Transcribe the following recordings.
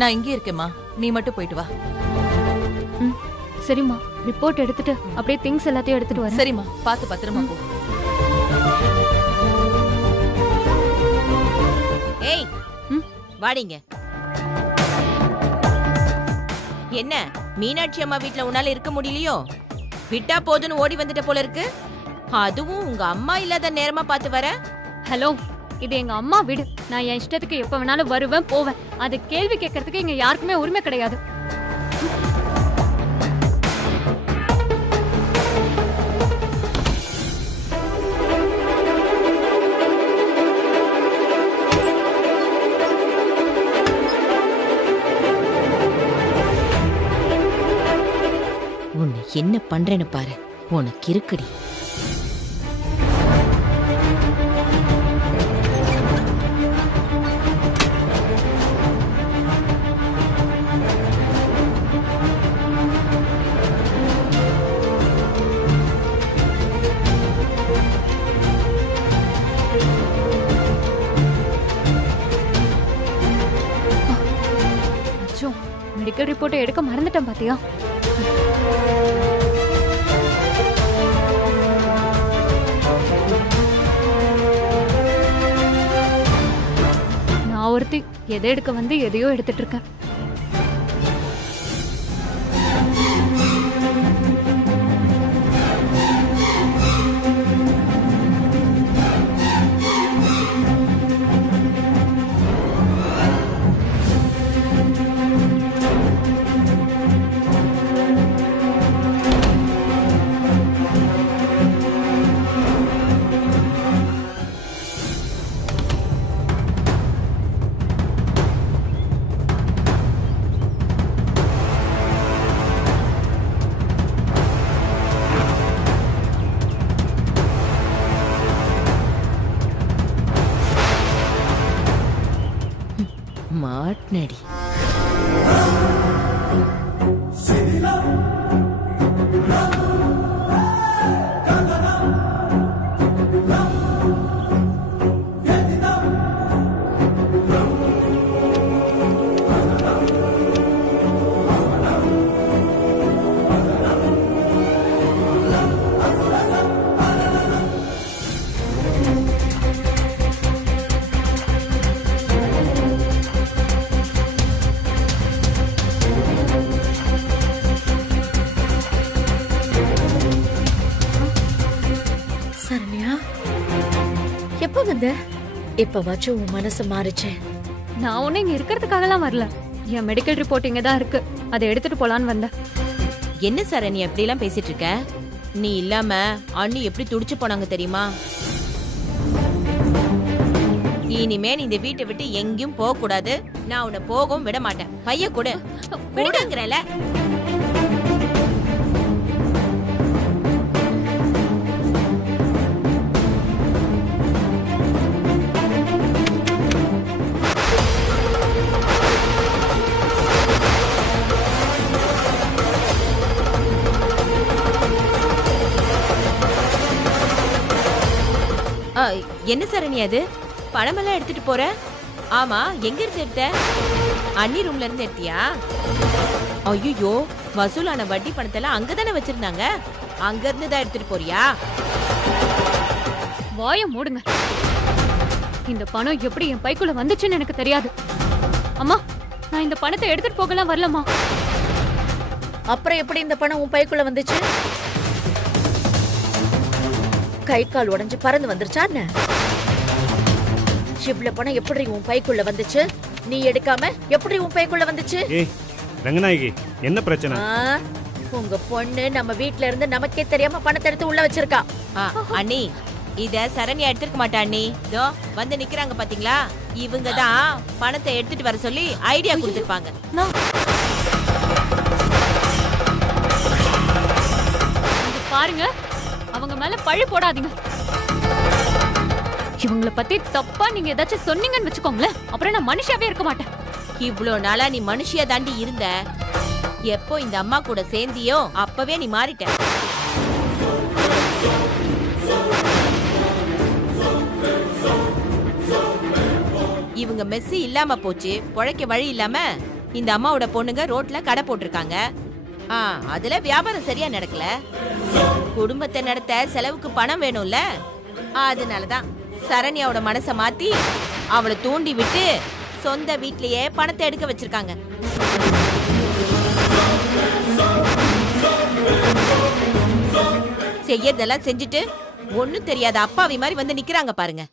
நான் இங்கே இருக்கேம்மா, நீ மட்டும் போயிட்டு வா. ம் சரிம்மா, ரிப்போர்ட் எடுத்துட்டு அப்படியே திங்ஸ் எல்லாத்தையும் எடுத்துட்டு வரேன். சரிம்மா, பார்த்து பத்திரமா போ. ஏய் வாடிங்க. என்ன மீனாட்சி அம்மா வீட்ல உன்னால இருக்க முடியலையோ? விட்டா போதுன்னு ஓடி வந்துட்ட போல இருக்கு. அதுவும் உங்க அம்மா இல்லாத நேரமா பார்த்து வர. ஹலோ, இது எங்க அம்மா வீடு. நான் என் இஷ்டத்துக்கு எப்ப வேணாலும் வருவேன் போவேன். அது கேள்வி கேட்கறதுக்கு இங்க யாருக்குமே உரிமை கிடையாது. உன்னை என்ன பண்றேன்னு பாரு, உனக்கு இருக்குடி. மெடிக்கல் ரிப்போர்ட் எடுக்க மறந்துட்டேன் பாத்தியா? நான் ஒருத்தி எதை எடுக்க வந்து எதையோ எடுத்துட்டு இருக்கேன். மாட்னடி. சரண்யா, எப்ப வந்த? எப்பவாச்சும் உன் மனசு மாறிச்சே? நான் ஒன்னும் இங்க இருக்கிறதுக்காகலாம் வரல. என் மெடிக்கல் ரிப்போர்ட் இங்க தான் இருக்கு, அதை எடுத்துட்டு போலான்னு வந்தேன். என்ன சார் நீ எப்படி எல்லாம் பேசிட்டு இருக்க? நீ இல்லாம அண்ணி எப்படி துடிச்சு போனாங்க தெரியுமா? இனிமே நீ இந்த வீட்டை விட்டு எங்கேயும் போக கூடாது. நான் உன்னை போகவும் விட மாட்டேன். பைய கூட கூடங்கிறல. என்ன சரணி அது? பணமெல்லாம் எடுத்துட்டு போற? ஆமா, எங்க இருந்து எடுத்த? அண்ணி ரூம்ல இருந்து எடுத்தியா? ஐயோ, வசூலான வட்டி பணத்தெல்லாம் அங்கதானே வச்சிருந்தாங்க. அங்க இருந்து தான் எடுத்துட்டு போறியா? வாய மூடுங்க. இந்த பணம் எப்படி என் பைக்குள்ள வந்துச்சுன்னு எனக்கு தெரியாது. அம்மா, நான் இந்த பணத்தை எடுத்துட்டு போகலாம் வரலம்மா. அப்புறம் எப்படி இந்த பணம் உன் பைக்குள்ள வந்துச்சு? கை கால் உடைஞ்சு பறந்து வந்துருச்சா என்ன? இவ்வளவு பணம் எப்படி உன் பைக்குள்ள வந்துச்சு? நீ எடுக்காம எப்படி உன் பைக்குள்ள வந்துச்சு? ஏய் ரங்கநாயகி, என்ன பிரச்சனை? உங்க பொண்ணு நம்ம வீட்ல இருந்து நமக்கே தெரியாம பணத்தை எடுத்து உள்ள வச்சிருக்கா. அண்ணி, இத சரண்யா எடுத்துக்க மாட்டா அண்ணி. இதோ வந்து நிக்கிறாங்க பாத்தீங்களா? இவங்க தான் பணத்தை எடுத்துட்டு வர சொல்லி ஐடியா கொடுத்திருப்பாங்க. பாருங்க, அவங்க மேல பழி போடாதீங்க. இவங்கள பத்தி தப்பா நீங்க ஏதாச்சும் சொன்னீங்கன்னு வச்சுக்கோங்களேன், அப்புறம் நான் மனுஷியாவே இருக்க மாட்டேன். இவ்ளோ நாளா நீ மனுஷியா தாண்டி இருந்த. எப்போ இந்த அம்மா கூட சேர்ந்தியோ அப்பவே நீ மாறிட்ட. இவங்க மெஸ்ஸி இல்லாம போச்சு, பொழைக்க வழி இல்லாம இந்த அம்மாவோட பொண்ணுங்க ரோட்ல கடை போட்டிருக்காங்க. அதுல வியாபாரம் சரியா நடக்கல. குடும்பத்தை நடத்த செலவுக்கு பணம் வேணும்ல, அதனாலதான் சரண்யாவோட மனசை மாத்தி அவளை தூண்டி விட்டு சொந்த வீட்லயே பணத்தை எடுக்க வச்சிருக்காங்க. செய்யறதெல்லாம் செஞ்சுட்டு ஒண்ணும் தெரியாத அப்பாவி மாதிரி வந்து நிக்கிறாங்க பாருங்க.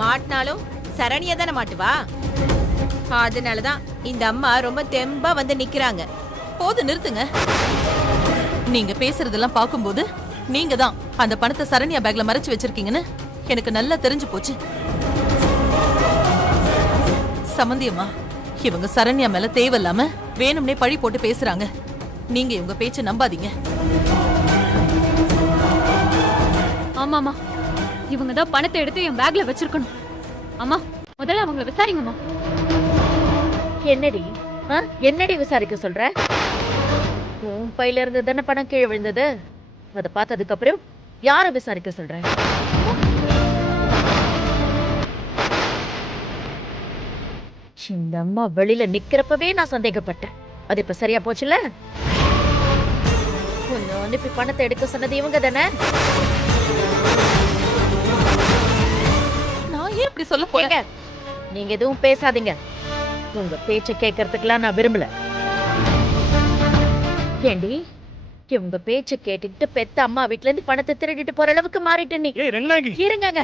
மாட்டினாலும் சரண்யா தானே மாட்டுவா. அதனாலதான் இந்த அம்மா ரொம்ப தெம்பா வந்து நிக்கிறாங்க. போது நிறுத்துங்க. நீங்க பேசுறதெல்லாம் பாக்கும்போது நீங்க தான் அந்த பணத்தை சரண்யா பேக்ல மறைச்சு வச்சிருக்கீங்கன்னு எனக்கு நல்லா தெரிஞ்சு போச்சு. சமந்தியம்மா, இவங்க சரண்யா மேல தேவையில்லாம வேணும்னே பழி போட்டு பேசுறாங்க. நீங்க இவங்க பேச்ச நம்பாதீங்க. ஆமாமா, இவங்க தான் பணத்தை எடுத்து என் பேக்ல வச்சிருக்கணும். அம்மா, முதல்ல அவங்கள விசாரிங்கம்மா. என்னடி என்னடி விசாரிக்க சொல்ற? உன் பையில இருந்து தானே பணம் கீழே விழுந்தது. அதை பார்த்ததுக்கு அப்புறம் யார விசாரிக்க சொல்ற? இந்த அம்மா வெளியில நிக்கிறப்பவே நான் சந்தேகப்பட்டேன். அது இப்ப சரியா போச்சுல? உன்னை அனுப்பி பணத்தை எடுக்க சொன்னது இவங்க தானே? நான் ஏன் இப்படி சொல்ல போறேன்? நீங்க எதுவும் பேசாதீங்க. உங்க பேச்ச கேட்கறதுக்கெல்லாம் நான் விரும்பல. ஏண்டி, உங்க பேச்ச கேட்டுக்கிட்டு பெத்த அம்மா வீட்ல இருந்து பணத்தை திருடிட்டு போற அளவுக்கு மாறிட்டு நீ. ஏய் ரங்கநாயகி, இருங்கங்க.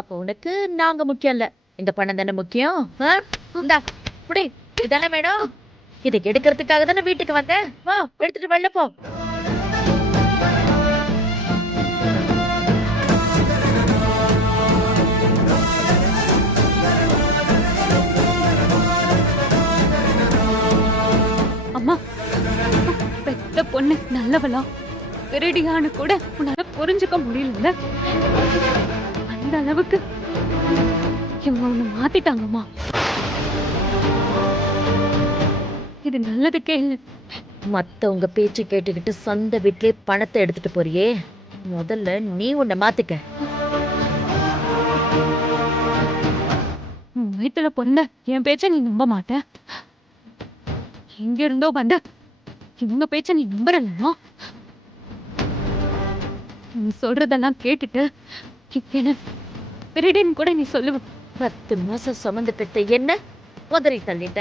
அப்ப உனக்கு நாங்க முக்கியம் இல்ல, இந்த பணம் தானே முக்கியம். இந்தா புடி, இதானே வேணும். இதை எடுக்கிறதுக்காக தானே வீட்டுக்கு வந்தேன். வா, எடுத்துட்டு வெளில போ. அம்மா, பெத்த பொண்ணு நல்லவளா திருடியான்னு கூட உன்னால புரிஞ்சுக்க முடியல. அந்த அளவுக்கு இவங்க ஒண்ணு மாத்திட்டாங்கம்மா. இது நல்லதுக்கே இல்லை. மத்தவங்க பேச்சு கேட்டுக்கிட்டு சொந்த வீட்லயே பணத்தை எடுத்துட்டு போறியே, முதல்ல நீ உன்னை மாத்திக்க. வயிற்றுல பொண்ண என் பேச்ச நீ நம்ப மாட்ட. எங்க இருந்தோ வந்த இவங்க பேச்ச நீ நம்புறா? நீ சொல்றதெல்லாம் கேட்டுட்டு என்ன திருடின்னு கூட நீ சொல்லுவ. 10 மாசம் சுமந்து பெத்த என்ன உதறி தள்ளிட்ட.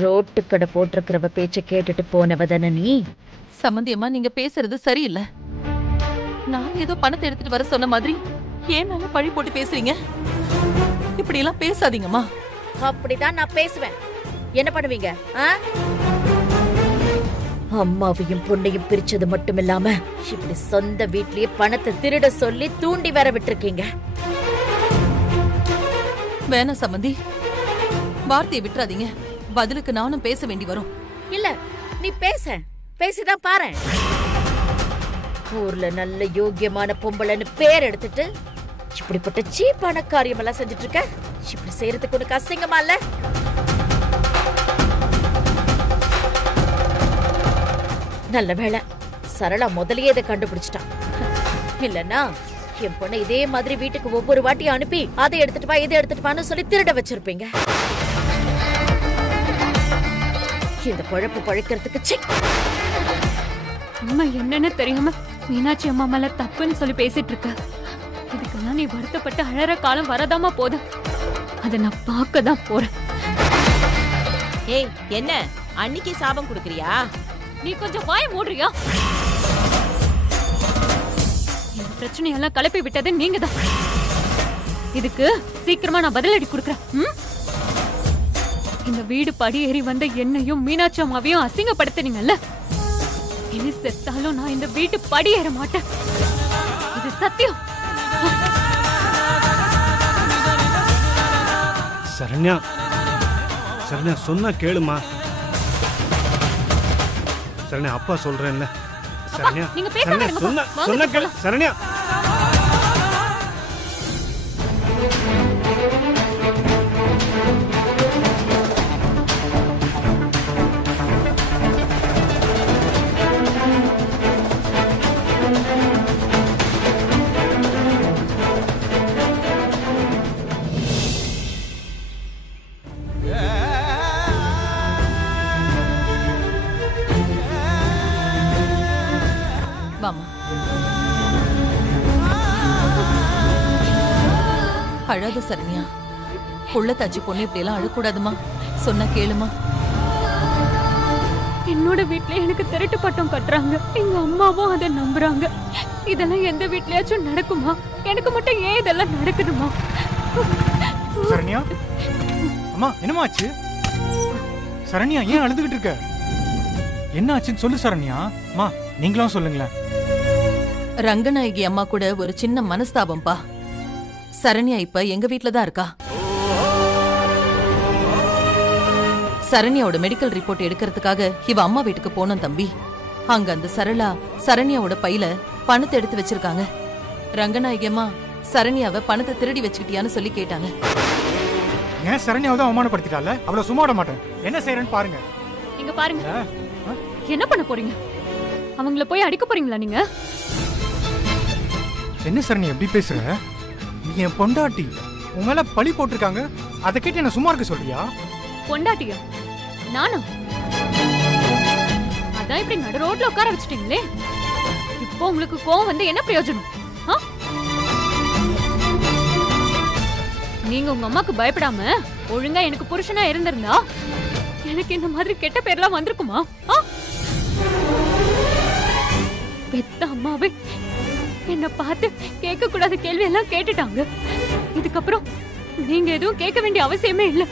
ரோட்டு கடை போட்டிருக்கிறவ பேச்ச கேட்டுட்டு போனவ தானே நீ. சமந்தியம்மா, நீங்க பேசுறது சரியில்லை. நான் ஏதோ பணத்தை எடுத்துட்டு வர சொன்ன மாதிரி ஏன் மேல பழி போட்டு பேசுறீங்க? இப்படி எல்லாம் பேசாதீங்கம்மா. அப்படிதான் நான் பேசுவேன். என்ன பண்ணுவீங்க? அம்மாவையும் பொண்ணையும் பிரிச்சது மட்டும் இல்லாம இப்படி சொந்த வீட்லயே பணத்தை திருட சொல்லி தூண்டி வர விட்டுருக்கீங்க. வேணாம் சமந்தி, வார்த்தையை விட்டுறாதீங்க. பதிலுக்கு நானும் பேச வேண்டி வரும். இல்ல, நீ பேசிதான் பாரு. ஊர்ல நல்ல யோக்கியமான பொம்பளைன்னு பேர் எடுத்துட்டு இப்படிப்பட்ட சீப்பான காரியம் எல்லாம் செஞ்சுட்டு இருக்க. இப்படி செய்யறதுக்கு உனக்கு அசிங்கமா இல்ல? நல்ல வேளை சரளா முதலியே இதை கண்டுபிடிச்சிட்டான். இல்லன்னா என் பொண்ணை இதே மாதிரி வீட்டுக்கு ஒவ்வொரு வாட்டியும் அனுப்பி அதை எடுத்துட்டு வா இதை எடுத்துட்டு வான்னு சொல்லி திருட வச்சிருப்பீங்க. இந்த பழப்பு பழைக்கிறதுக்கு சி. அம்மா என்னன்னு தெரியாம மீனாட்சி அம்மா மேல தப்புன்னு சொல்லி பேசிட்டு இருக்க. இதுக்கெல்லாம் நீ வருத்தப்பட்டு அழற காலம் வரதாமா போது. அதை நான் பார்க்க தான் போறேன். ஏய், என்ன அன்னைக்கு சாபம் கொடுக்கறியா? நீ கொஞ்சம் வாய மூடுறியா? இந்த பிரச்சனையெல்லாம் கலப்பி விட்டது நீங்க தான். இதுக்கு சீக்கிரமா நான் பதிலடி கொடுக்கறேன். இந்த வீடு படி ஏறி வந்த என்னையும் மீனாட்சி அம்மாவையும் அசிங்கப்படுத்தினீங்கல்ல, இனி செத்தாலும் நான் இந்த வீட்டு படி ஏற மாட்டேன். இது சத்தியம். சரண்யா, சரண்யா சொன்னா கேளுமா. சரண்யா, அப்பா சொல்றேன்ல. சரண்யா, நீங்க பேசாம சரண்யா இருங்கப்பா. சொன்னா வாங்க சொன்னா கேளு. போலாம். சரண்யா, அழாத சரண்யா. புள்ள தாச்சி பொண்ணு இப்படி எல்லாம் அழக்கூடாதுமா. சொன்னா கேளுமா. என்னோட வீட்ல எனக்கு திருட்டு பட்டம் கட்டுறாங்க. எங்க அம்மாவும் அதை நம்புறாங்க. இதெல்லாம் எந்த வீட்லயாச்சும் நடக்குமா? எனக்கு மட்டும் ஏன் இதெல்லாம் நடக்குதுமா? சரண்யா, அம்மா என்னமா ஆச்சு? சரண்யா ஏன் அழுதுகிட்டு இருக்க? என்ன ஆச்சுன்னு சொல்லு சரண்யா. அம்மா நீங்களும் சொல்லுங்களேன். ரங்கநாயகி அம்மா கூட ஒரு சின்ன மனஸ்தாபம்பா. சரண்யா இப்ப எங்க வீட்ல தான் இருக்கா. சரண்யாவோட மெடிக்கல் ரிப்போர்ட் எடுக்கிறதுக்காக இவ அம்மா வீட்டுக்கு போனோம் தம்பி. அங்க அந்த சரளா சரண்யாவோட பையில பணத்தை எடுத்து வச்சிருக்காங்க. ரங்கநாயகி அம்மா சரண்யாவை பணத்தை திருடி வச்சுக்கிட்டியான்னு சொல்லி கேட்டாங்க. ஏன் சரண்யாவை தான் அவமானப்படுத்திட்டால? அவளை சும்மா விட மாட்டேன். என்ன செய்யறேன்னு பாருங்க. இங்க பாருங்க, என்ன பண்ண போறீங்க? அவங்கள போய் அடிக்க போறீங்களா நீங்க? என்ன சரண்யா எப்படி பேசுற? நீ என் பொண்டாட்டி, உன் மேல பழி போட்டிருக்காங்க. அதை கேட்டு என்ன சும்மா இருக்க சொல்றியா? பொண்டாட்டியா? நானா? அதான் இப்படி நடு ரோட்ல உட்கார வச்சுட்டீங்களே. இப்போ உங்களுக்கு கோவம் வந்து என்ன பிரயோஜனம்? நீங்க உங்க அம்மாக்கு பயப்படாம ஒழுங்கா எனக்கு புருஷனா இருந்திருந்தா எனக்கு இந்த மாதிரி கெட்ட பேர்லாம் வந்திருக்குமா? பெத்த அம்மாவே என்ன பார்த்து கேட்க கூடாத கேள்வி எல்லாம் கேட்டுட்டாங்க. இதுக்கப்புறம் நீங்க எதுவும் கேட்க வேண்டிய அவசியமே இல்ல.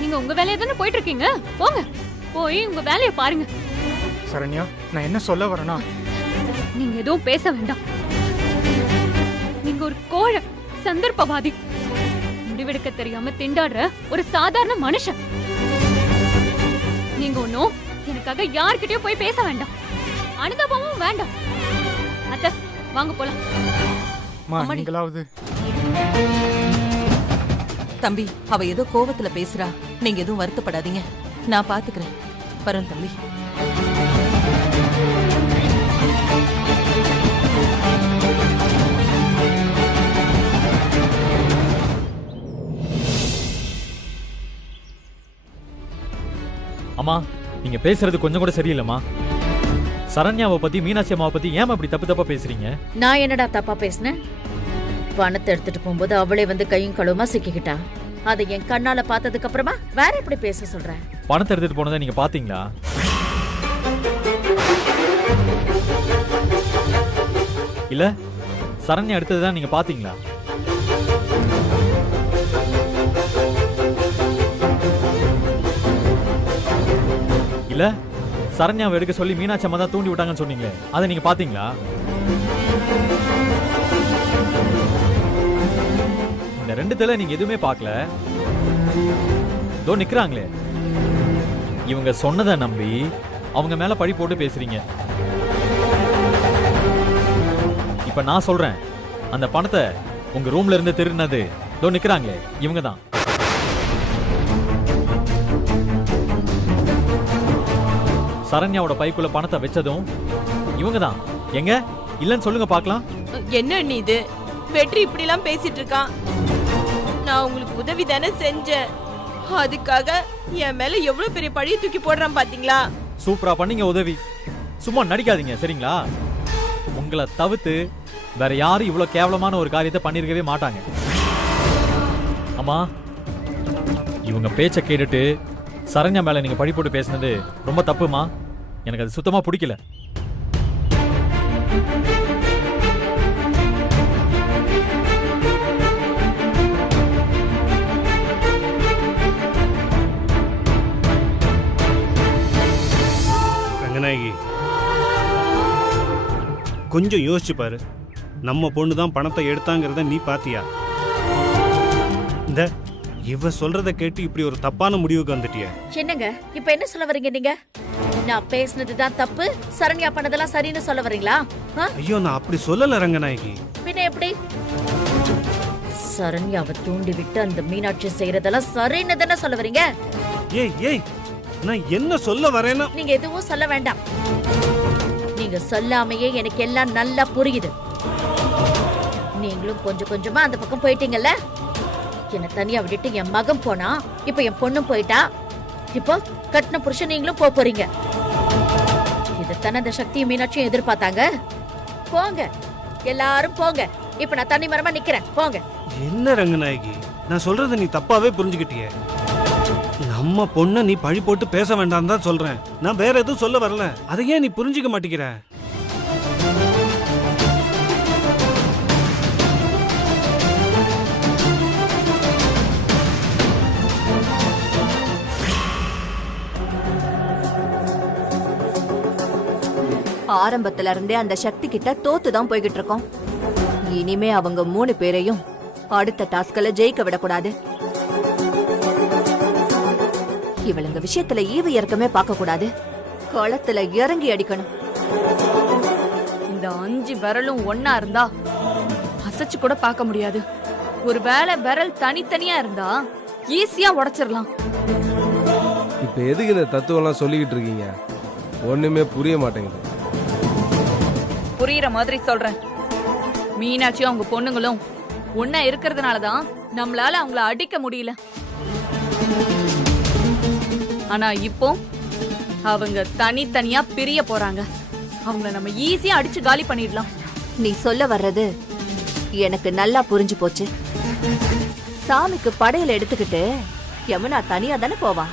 நீங்க உங்க வேலையை தானே போயிட்டு இருக்கீங்க. போங்க, போய் உங்க வேலையை பாருங்க. சரண்யா, நான் என்ன சொல்ல வரேனா, நீங்க எதுவும் பேச வேண்டாம். நீங்க ஒரு கோழை, சந்தர்ப்பவாதி, முடிவெடுக்க தெரியாம திண்டாடுற ஒரு சாதாரண மனுஷன். நீங்க ஒன்னும் எனக்காக யார்கிட்டயும் போய் பேச வேண்டாம். அனுதாபமும் வேண்டாம். அத்தை வாங்க போலாம். நீங்களாவது. தம்பி, அவ ஏதோ கோவத்துல பேசுறா. நீங்க எதுவும் வருத்தப்படாதீங்க, நான் பாத்துக்கிறேன். வரேன் தம்பி. அம்மா, நீங்க பேசுறது கொஞ்சம் கூட சரியில்லைம்மா. சரண்யாவை பத்தி, மீனாட்சி அம்மாவை பத்தி ஏன் அப்படி தப்பு தப்பா பேசுறீங்க? நான் என்னடா தப்பா பேசினேன்? பணத்தை எடுத்துட்டு போகும்போது அவளே வந்து கையும் களுமா சிக்கிக்கிட்டா. அதை என் கண்ணால பார்த்ததுக்கு அப்புறமா வேற எப்படி பேச சொல்றேன்? பணத்தை எடுத்துட்டு போனதை நீங்க பாத்தீங்களா? இல்ல சரண்யா எடுத்ததுதான் நீங்க பாத்தீங்களா? இல்ல சரண்யாவை எடுக்க சொல்லி மீனாட்சி அம்மா தான் தூண்டி விட்டாங்கன்னு சொன்னீங்களே, அதை நீங்க பாத்தீங்களா? இந்த ரெண்டு தலை நீங்க எதுவுமே பார்க்கல. தோ நிக்கிறாங்களே, இவங்க சொன்னதை நம்பி அவங்க மேல பழி போட்டு பேசுறீங்க. இப்ப நான் சொல்றேன், அந்த பணத்தை உங்க ரூம்ல இருந்து திருடினது தோ நிக்கிறாங்களே இவங்க தான். சரண்யாவோட பைக்குள்ள பணத்தை வச்சதும் இவங்க தான். எங்க இல்லன்னு சொல்லுங்க பாக்கலாம். என்ன நீ இது வெற்றி இப்படி எல்லாம் பேசிட்டு இருக்கான்? நான் உங்களுக்கு உதவி தானே செஞ்சேன். அதுக்காக என் மேல எவ்வளவு பெரிய பழிய தூக்கி போடுறான் பாத்தீங்களா? சூப்பரா பண்ணீங்க உதவி. சும்மா நடிக்காதீங்க சரிங்களா? உங்களை தவிர்த்து வேற யாரும் இவ்வளவு கேவலமான ஒரு காரியத்தை பண்ணிருக்கவே மாட்டாங்க. அம்மா, இவங்க பேச்ச கேட்டுட்டு சரண்யா மேல நீங்க பழி போட்டு பேசினது ரொம்ப தப்புமா. எனக்கு அது சுத்தமா பிடிக்கல. ரங்கநாயகி, கொஞ்சம் யோசிச்சு பாரு. நம்ம பொண்ணு தான் பணத்தை எடுத்தாங்கிறத நீ பாத்தியா? இந்த இவ சொல்றத கேட்டு இப்படி ஒரு தப்பான முடிவுக்கு வந்துட்டிய. என்னங்க இப்ப என்ன சொல்ல வரீங்க நீங்க? நான் பேசினதுதான் தப்பு, சரண்யா பண்ணதெல்லாம் சரின்னு சொல்ல வரீங்களா? ஐயோ, நான் அப்படி சொல்லல ரங்கநாயகி. பின்ன எப்படி? சரண்யாவை தூண்டி விட்டு அந்த மீனாட்சி செய்யறதெல்லாம் சரின்னு தானே சொல்ல வரீங்க? ஏய் ஏய், நான் என்ன சொல்ல வரேன்னா? நீங்க எதுவும் சொல்ல வேண்டாம். நீங்க சொல்லாமையே எனக்கு எல்லாம் நல்லா புரியுது. நீங்களும் கொஞ்சம் கொஞ்சமா அந்த பக்கம் போயிட்டீங்கல்ல. என்ன தனியா விட்டுட்டு என் மகன் போனா, இப்ப என் பொண்ணும் போயிட்டா. இப்போ கட்டின புருஷன் நீங்களும் போறீங்க. இதைத்தானே அந்த சக்தியும் மீனாட்சியும் எதிர்பார்த்தாங்க. போங்க, எல்லாரும் போங்க. இப்ப நான் தனி மரமா நிக்கிறேன், போங்க. என்ன ரங்கநாயகி, நான் சொல்றதை நீ தப்பாவே புரிஞ்சுக்கிட்டியே. நம்ம பொண்ணை நீ பழி போட்டு பேச வேண்டாம் தான் சொல்றேன். நான் வேற எதுவும் சொல்ல வரல. அதை ஏன் நீ புரிஞ்சுக்க மாட்டேங்கிற? ஆரம்பத்துல இருந்தே அந்த சக்தி கிட்ட தோத்துதான் போய்கிட்டு இருக்கோம். இனிமே அவங்க 3 பேரையும் அடுத்த டாஸ்க்ல ஜெயிக்க விடக்கூடாது. இவளுங்க விஷயத்துல ஈவு இறக்கமே பார்க்க கூடாது. களத்துல இறங்கி அடிக்கணும். இந்த 5 விரலும் ஒன்னா இருந்தா அசைச்சு கூட பார்க்க முடியாது. ஒருவேளை விரல் தனித்தனியா இருந்தா ஈஸியா உடைச்சிடலாம். இப்ப எதுக்கு இந்த தத்துவம் எல்லாம் சொல்லிக்கிட்டு இருக்கீங்க? ஒண்ணுமே புரிய மாட்டேங்குது. புரியுற மாதிரி சொல்றேன். மீனாட்சியும் அவங்க பொண்ணுங்களும் ஒன்னா இருக்கிறதுனாலதான் நம்மளால அவங்கள அடிக்க முடியல. ஆனா இப்போ அவங்க தனித்தனியா பிரிய போறாங்க. அவங்கள நம்ம ஈஸியா அடிச்சு காலி பண்ணிடலாம். நீ சொல்ல வர்றது எனக்கு நல்லா புரிஞ்சு போச்சு. சாமிக்கு படையல எடுத்துக்கிட்டு யமுனா தனியா தானே போவா.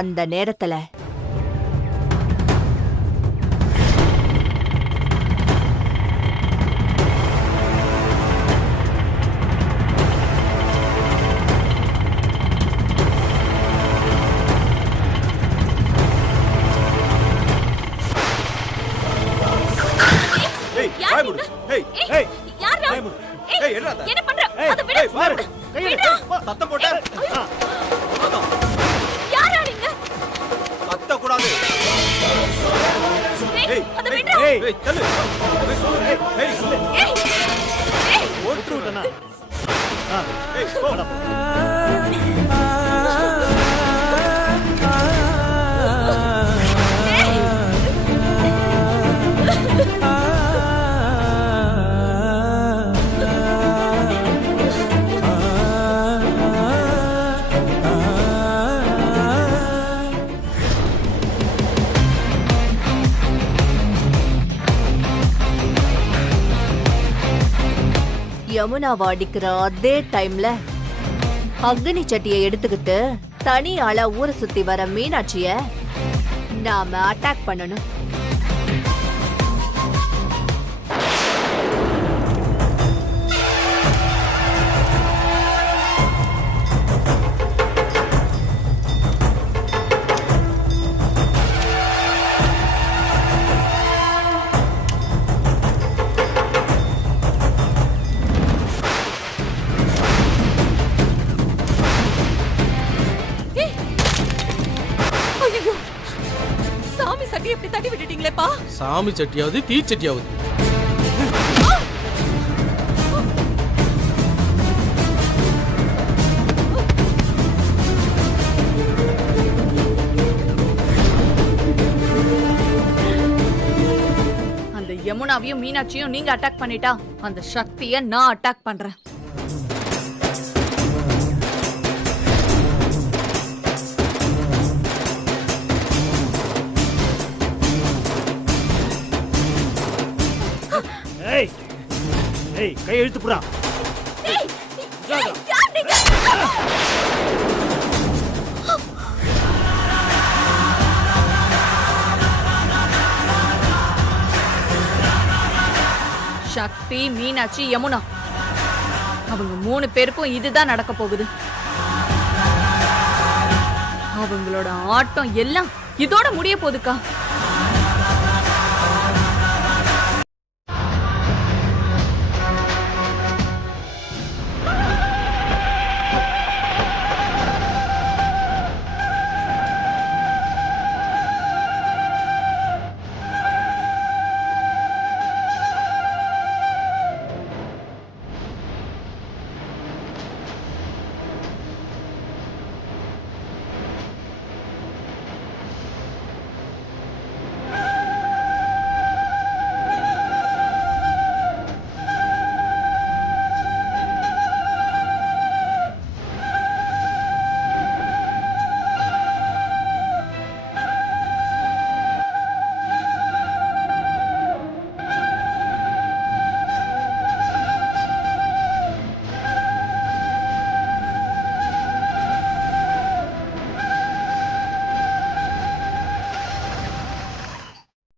அந்த நேரத்துல என்ன பண்ற? அத விடு. சத்தம் போட்ட யாரா நீங்க? கத்த கூடாது. அத விடு. ஏய் தள்ளு. ஏய் ஓட்டுறடா. ஏய் போடா. யமுனாவை அடிக்கிற அதே டைம்ல அக்னி சட்டியை எடுத்துக்கிட்டு தனி ஆளா ஊரை சுத்தி வர மீனாட்சிய நாம அட்டாக் பண்ணணும். சாமி சட்டியாவது தீ சட்டியாவது. அந்த யமுனாவையும் மீனாட்சியும் நீங்க அட்டாக் பண்ணிட்டா அந்த சக்தியை நான் அட்டாக் பண்றேன். ஏய் கை இழுத்து புறா. சக்தி, மீனாட்சி, யமுனா அவங்க 3 பேருக்கும் இதுதான் நடக்க போகுது. அவங்களோட ஆட்டம் எல்லாம் இதோட முடிய போகுதுக்கா.